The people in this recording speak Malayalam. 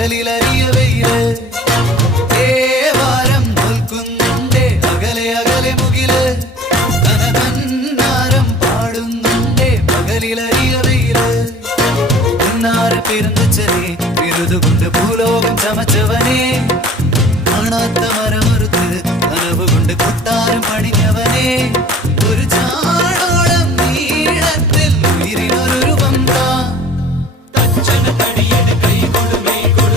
പകലിലറിയ വെയില് ദേവാരം തോൽക്കുന്നുണ്ടേ അകലെ അകലെ മുകില് തനതന്നാരം പാടുന്നുണ്ടേ പകലിലറിയ വെയില് പിറന്നച്ചനെ വിരുതുകൊണ്ട് ഭൂലോകം ചമച്ചവനെ കാണാത്ത മരമറുത്ത് കനവ് കൊണ്ട് കൊട്ടാരം പണിഞ്ഞവനെ ഒരു ചാണ